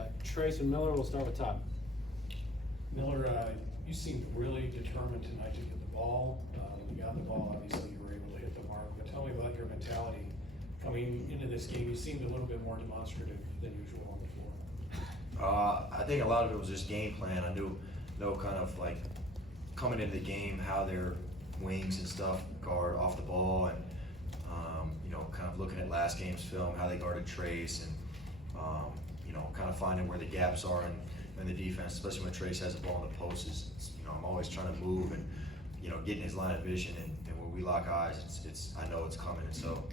got Trayce and Miller. We'll start with Todd. Miller, you seemed really determined tonight to get the ball. When you got the ball, obviously you were able to hit the mark, but tell me about your mentality coming into this game. You seemed a little bit more demonstrative than usual on the floor. I think a lot of it was just game plan. I knew kind of like coming into the game how their wings and stuff guard off the ball, and kind of looking at last game's film, how they guarded Trayce, and kind of finding where the gaps are in the defense, especially when Trayce has the ball in the post. I'm always trying to move and getting his line of vision, and when we lock eyes, it's I know it's coming, and so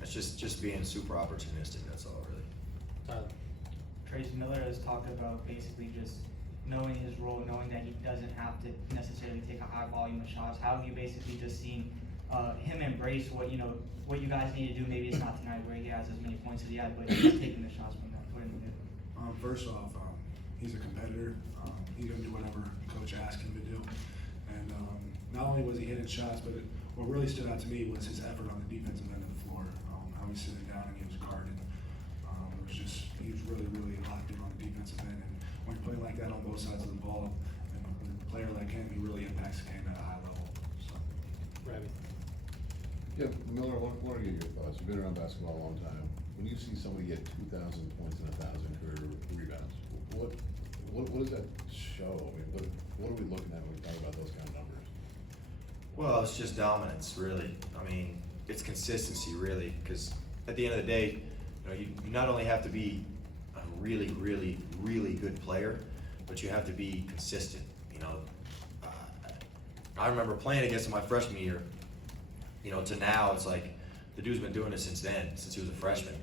it's just being super opportunistic. That's all really. Tyler. Trayce Miller has talked about basically just knowing his role, knowing that he doesn't have to necessarily take a high volume of shots. How have you basically just seen him embrace what you guys need to do? Maybe it's not tonight where he has as many points as he had, but he's taking the shots from that point of view. First off, he's a competitor. He's gonna do whatever coach asks him to do. And not only was he hitting shots, but what really stood out to me was his effort on the defensive end of the floor. How he's sitting down and he was guarding. He was really, really locked in on the defensive end. And when you're playing like that on both sides of the ball, and a player like him, he really impacts the game at a high level. So. Ravi. Yeah, Miller, I want to get your thoughts. You've been around basketball a long time. When you see somebody get 2,000 points and 1,000 career rebounds, what does that show? I mean, what are we looking at when we talk about those kind of numbers? Well, it's just dominance, really. I mean, it's consistency, really, because at the end of the day, you not only have to be a really, really, really good player, but you have to be consistent. I remember playing against him my freshman year. To now, it's like the dude's been doing it since then, since he was a freshman.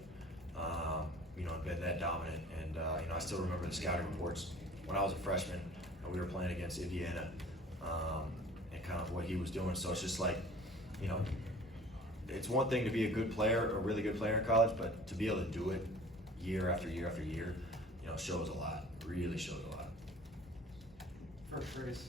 Been that dominant, and I still remember the scouting reports when I was a freshman and we were playing against Indiana, and kind of what he was doing. So it's just like, it's one thing to be a good player, a really good player in college, but to be able to do it year after year after year, shows a lot. Really shows a lot. For Trayce,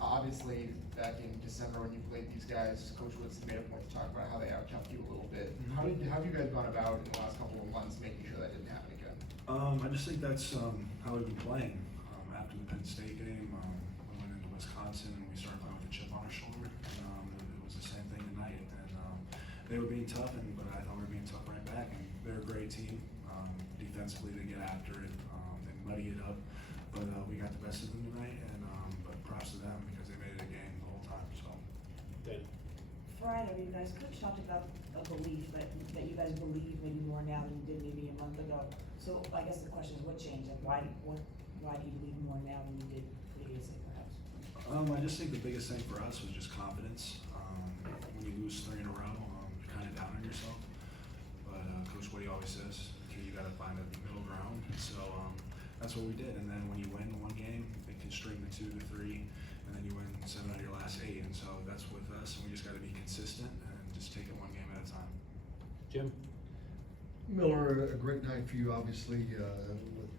obviously back in December when you played these guys, Coach Woods made a point to talk about how they out-jumped you a little bit. How have you guys gone about in the last couple of months making sure that didn't happen again? I just think that's how we've been playing. After the Penn State game, we went into Wisconsin and we started playing with a chip on our shoulder. It was the same thing tonight, and they were being tough, but I thought we were being tough right back. And they're a great team. Defensively, they get after it. They muddy it up, but we got the best of them tonight. And but props to them because they made it a game the whole time. So. Friday, you guys, Coach talked about a belief that you guys believe maybe more now than you did maybe a month ago. So I guess the question is, what changed? Like, why do you believe more now than you did previously, perhaps? I just think the biggest thing for us was just confidence. When you lose 3 in a row, you're kind of down on yourself. But Coach Woody always says, you got to find a middle ground. So that's what we did. And then when you win one game, it can string to 2 to 3, and then you win 7 out of your last 8. And so that's with us. And we just got to be consistent and just take it one game at a time. Jim. Miller, a great night for you, obviously,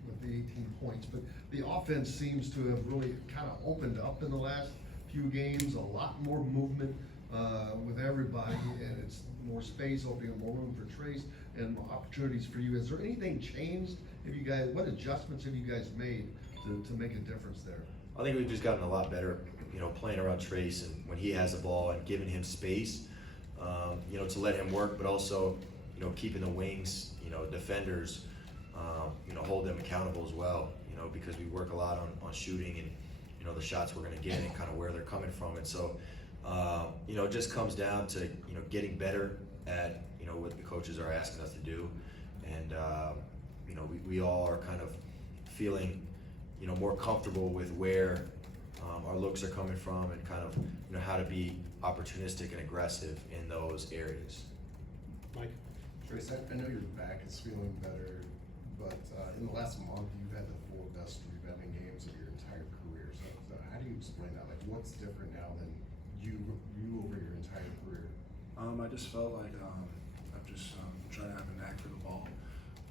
with the 18 points, but the offense seems to have really kind of opened up in the last few games, a lot more movement with everybody, and it's more space, opening up more room for Trayce and opportunities for you. Has there anything changed? What adjustments have you guys made to make a difference there? I think we've just gotten a lot better, playing around Trayce and when he has the ball and giving him space, to let him work, but also, keeping the wings, defenders, hold them accountable as well, because we work a lot on shooting and, the shots we're going to get and kind of where they're coming from. And so, it just comes down to, getting better at, what the coaches are asking us to do. And, we all are kind of feeling, more comfortable with where our looks are coming from and kind of, how to be opportunistic and aggressive in those areas. Mike. Trayce, I know your back is feeling better, but in the last month you've had the 4 best rebounding games of your entire career. So how do you explain that? Like, what's different now than you over your entire career? I just felt like I'm just trying to have a knack for the ball.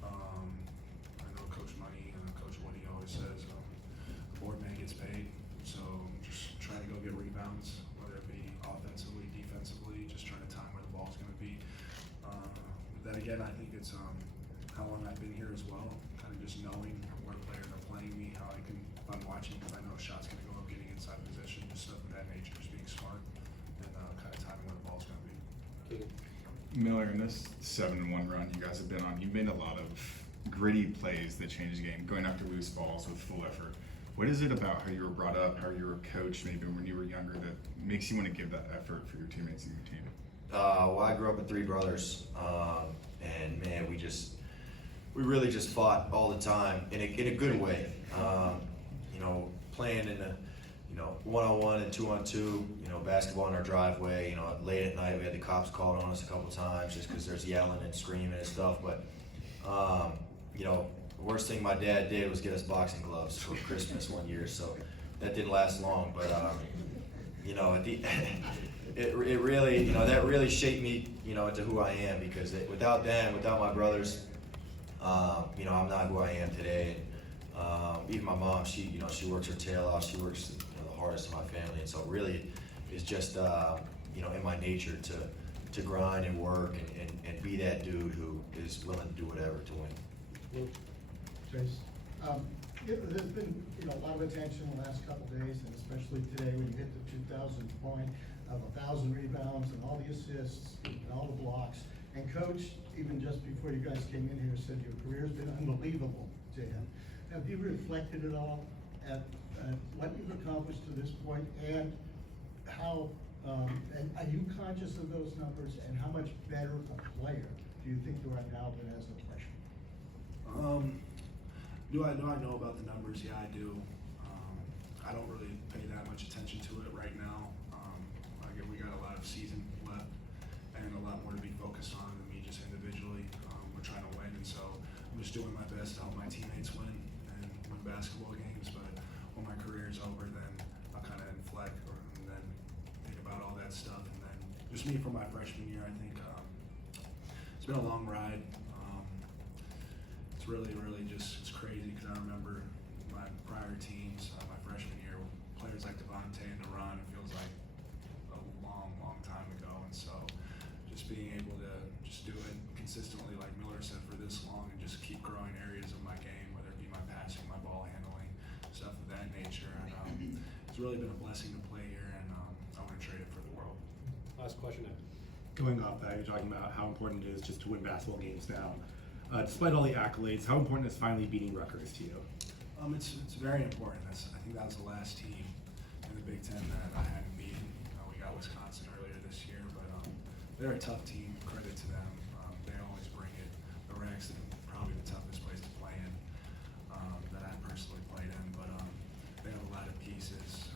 I know Coach Money and Coach Woody always says the board man gets paid, so I'm just trying to go get rebounds, whether it be offensively, defensively, just trying to time where the ball's going to be. Then again, I think it's how long I've been here as well, kind of just knowing where players are playing me, how I can, if I'm watching, because I know a shot's gonna go up, getting inside position, just stuff of that nature, just being smart, and kind of timing where the ball's gonna be. Keegan. Miller, in this 7-1 run you guys have been on, you've made a lot of gritty plays that change the game, going after loose balls with full effort. What is it about how you were brought up, how you were coached maybe when you were younger, that makes you want to give that effort for your teammates and your team? Well, I grew up with 3 brothers, and man, we really just fought all the time in a good way. You know, playing in a, you know, 1-on-1 and 2-on-2, you know, basketball in our driveway. You know, late at night we had the cops called on us a couple times just because there's yelling and screaming and stuff. But you know, the worst thing my dad did was get us boxing gloves for Christmas one year, so that didn't last long. But you know, at the it really, you know, that really shaped me, you know, into who I am, because without them, without my brothers, you know, I'm not who I am today. And even my mom, she works her tail off. She works, you know, the hardest in my family, and so it really is just, you know, in my nature to grind and work and be that dude who is willing to do whatever to win. Luke. Trace, there's been, you know, a lot of attention the last couple of days, and especially today when you hit the 2,000 point of 1,000 rebounds and all the assists and all the blocks. And Coach, even just before you guys came in here, said your career's been unbelievable to him. Have you reflected at all at what you've accomplished to this point, and how, and are you conscious of those numbers, and how much better a player do you think you are now than as a freshman? Do I know about the numbers? Yeah, I do. I don't really pay that much attention to it right now. We got a lot of season left and a lot more to be focused on than me just individually. We're trying to win, and so I'm just doing my best to help my teammates win and win basketball games. But when my career is over, then I'll kind of inflect and then think about all that stuff. And then just me for my freshman year, I think it's been a long ride. It's really it's crazy, because I remember my prior teams, my freshman year, players like Devontae and Deron, it feels like a long time ago. And so just being able to just do it consistently, like Miller said, for this long, and just keep growing areas of my game, whether it be my passing, my ball handling, stuff of that nature. And it's really been a blessing to play here, and I want to trade it for the world. Last question, Evan. Going off that, you're talking about how important it is just to win basketball games now. Despite all the accolades, how important is finally beating Rutgers to you? It's very important. I think that was the last team in the Big Ten that I hadn't beaten. We got Wisconsin earlier this year, but they're a tough team. Credit to them. They always bring it. The RAC's probably the toughest place to play in that I personally played in, but they have a lot of pieces.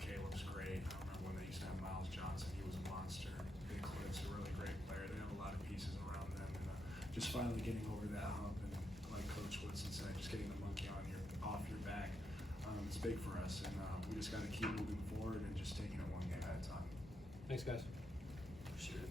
Caleb's great. I remember when they used to have Miles Johnson. He was a monster. Big Cliff's a really great player. They have a lot of pieces around them, and just finally getting over that hump, and like Coach Woodson said, just getting the monkey off your back. It's big for us, and we just got to keep moving forward and just taking it one game at a time. Thanks, guys. Appreciate it.